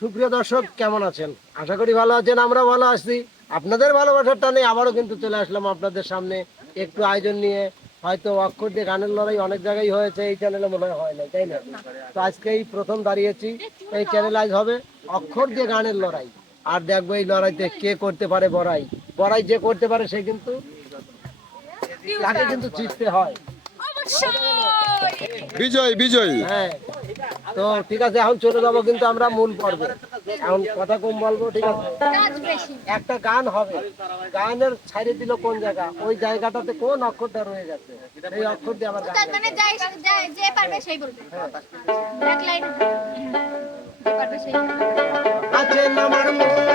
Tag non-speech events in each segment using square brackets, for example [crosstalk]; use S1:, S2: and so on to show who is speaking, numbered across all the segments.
S1: সুপ্রিয় দর্শক, কেমন আছেন? আশা করি ভালো আছেন আমরা ভালো আছি। আপনাদের ভালোবাসার টানে আবারও কিন্তু চলে আসলাম আপনাদের সামনে। একটু আয়োজন নিয়ে, হয়তো অক্ষর দিয়ে গানের লড়াই অনেক জায়গায় হয়েছে, এই চ্যানেলে মনে হয় না তাই না? তো আজকে এই প্রথম দাঁড়িয়েছি, এই চ্যানেল আজ হবে অক্ষর দিয়ে গানের লড়াই। আর দেখব এই লড়াইতে কে করতে পারে বড়াই। বড়াই যে করতে পারে সে কিন্তু, তাকে কিন্তু জিততে হয়।
S2: বিজয় বিজয়।
S1: হ্যাঁ। তো ঠিক আছে এখন চলে যাব কিন্তু আমরা মূল পর্বে। এখন কথা কম বলব ঠিক আছে? একটা গান হবে। গানের ছাড়ে দিল কোন জায়গা? ওই জায়গাটাতে কোন অক্ষরটা রয়ে গেছে? এই অক্ষর দিয়ে আবার
S3: মানে যাই যাই- যে পারবে সেই বলবে। এক লাইন। যে পারবে সেই বলবে।
S1: আছে নামার মুক্তা,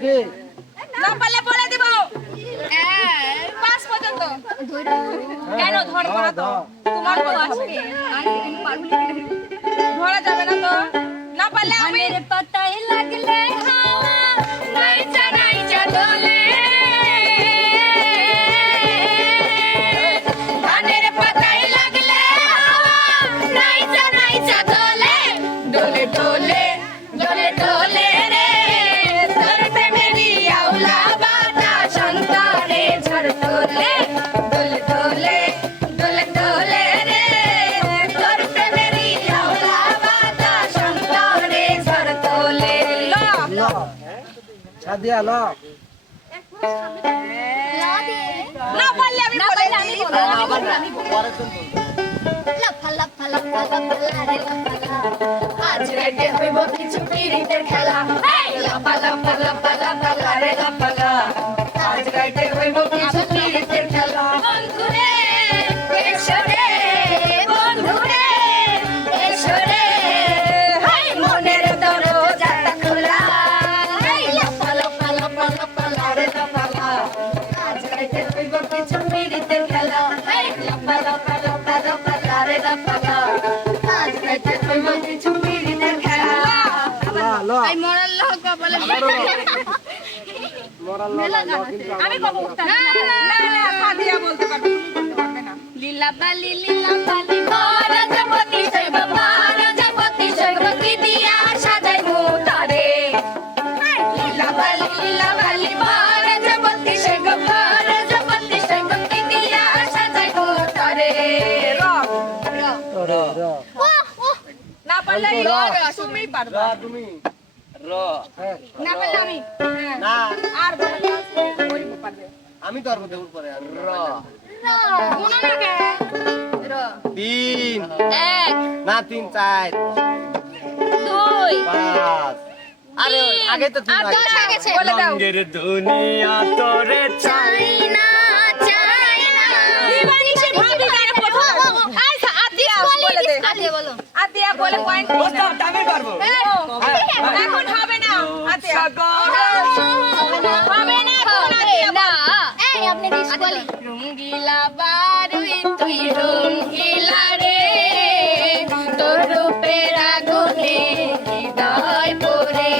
S1: কি শুধু?
S4: না পারলে বলে দিব। পাঁচ পর্যন্ত। কেন ধরবো না তো? তোমার বলতে হবে ধরা যাবে না তো? না পারলে আমি
S3: পাতায় লাগলে
S1: সাদিয়া ল।
S4: না পারলে আমি বলে দিই
S3: লাফা লাফা লাফা লাফা লাফা আজ রাতে হইব কিছু পিরিতের খেলা লাফা লাফা লাফা লাফা লাফা আজ রাতে হইব কিছু
S4: আমি কবো ওস্তাদ না না সাদিয়া বলতে পারবে তুমি বলতে পারবে না।
S3: লীলা বালি লীলা বালি মহারাজপতি শৈব মহারাজপতি শৈব কি দিয়া সাজাই মুতারে লীলা বালি লীলা বালি মহারাজপতি শৈব মহারাজপতি শৈব কি দিয়া সাজাই মুতারে
S4: র
S1: র, র।
S4: না পারলে তুমি পারবে।
S1: তুমি। হ্যাঁ।
S4: না পারলে আমি হ্যাঁ।
S1: না,
S4: আর বলে পারবে
S1: আমি করে আমি।
S3: মনে রাখে র
S1: তিন
S3: এক
S1: না তিন চার
S3: দুই
S1: পাঁচ আরে আগে তো তিন
S3: আর দশ হয়ে গেছে
S4: বলে দাও
S1: দুনিয়া তোরে
S3: চাই না চাই না
S4: দিবানিশি ভাবি গানে প্রথম আচ্ছা আদিয়া বলে দে
S3: আদিয়া বলো
S4: আদিয়া বলে পয়েন্ট
S1: আমি পারব
S4: এখন হবে না।
S3: হবে না এই আপনি বলি। রঙ্গিলা বারুই তুই রঙ্গিলা রে। তোর রূপের আগুনে হৃদয় পড়ে।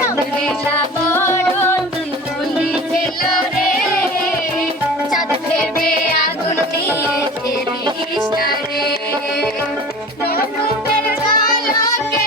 S3: রঙ্গিলা বড় তুই বলি ছিল রে। চাঁদ ভেবে আগুন নিয়ে খেলিস রে। তোর রূপের ঝলকে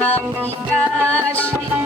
S4: কাশি
S3: কাশি।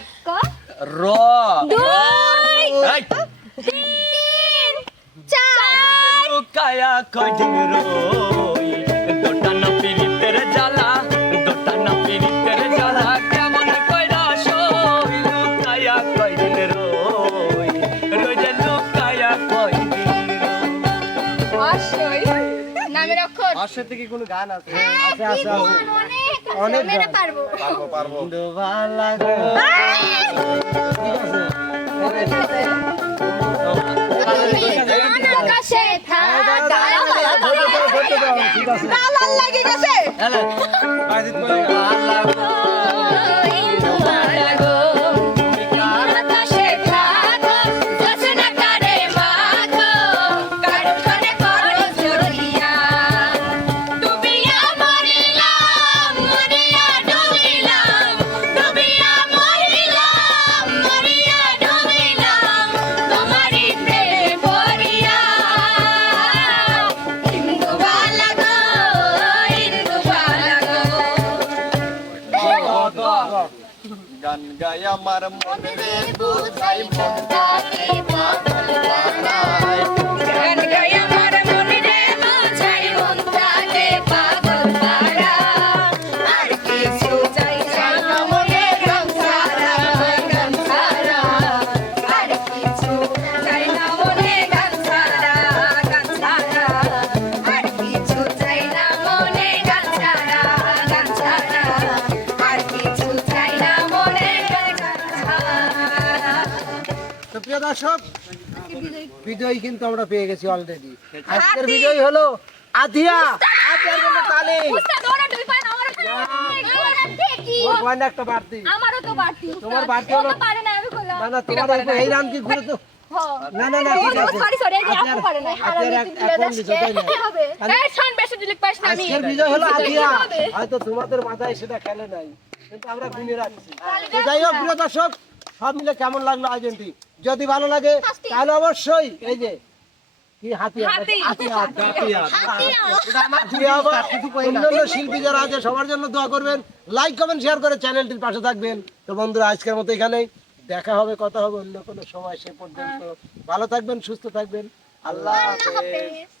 S3: আর ক র।
S2: দুই তিন চার। লুকায়া কয়দিন রই দোটা না পিরিতের কেমন কইরা সই লুকায়া কয়দিন রই রই যে লুকায়া কয়দিন অসই থেকে কোনো গান আছে?
S1: হ্যাঁ, আছে আছে
S3: অনেক পারব
S2: পারব পারব
S1: ঠিক আছে
S2: গান গায় আমার মনে
S3: বুঝাই মনটাকে পাগল বানায়
S1: বিজয়ী কিন্তু আমরা পেয়ে গেছি অলরেডি আজকের বিজয়ী হলো আধিয়া। আধিয়ার জন্য তালি।
S4: উস্তাদ ওরা দুই পায় না ওরা ওরা দেখি
S1: ওর পয়েন্ট একটা বাড়তি।
S4: আমারও তো বাড়তি
S1: তোমার বাড়তি হলো?
S4: পারে না আমি করলাম
S1: না না তোমার এই- রান কি ঘুরে তো না না না ঠিক আছে।
S4: সরি সরি এই যে আপু পারে না
S1: আপনার? [laughs]
S4: এই শোন বেশি দিলিক না আমি।
S1: আজকের বিজয় হলো আধিয়া। হয়তো তোমাদের মাথায় সেটা খেলে নাই কিন্তু আমরা গুনে রাখছি। তো যাই হোক প্রিয় দর্শক সব মিলে কেমন লাগল আয়োজনটি যদি ভালো লাগে তাহলে অবশ্যই এই যে কি হাতি
S4: হাতি।
S1: হাতি অন্যান্য শিল্পী যারা আছে সবার জন্য দোয়া করবেন। লাইক কমেন্ট শেয়ার করে চ্যানেলটির পাশে থাকবেন। তো বন্ধুরা আজকের মতো এখানেই। দেখা হবে কথা হবে অন্য কোনো সময় সে পর্যন্ত। ভালো থাকবেন সুস্থ থাকবেন। আল্লাহ
S3: হাফেজ।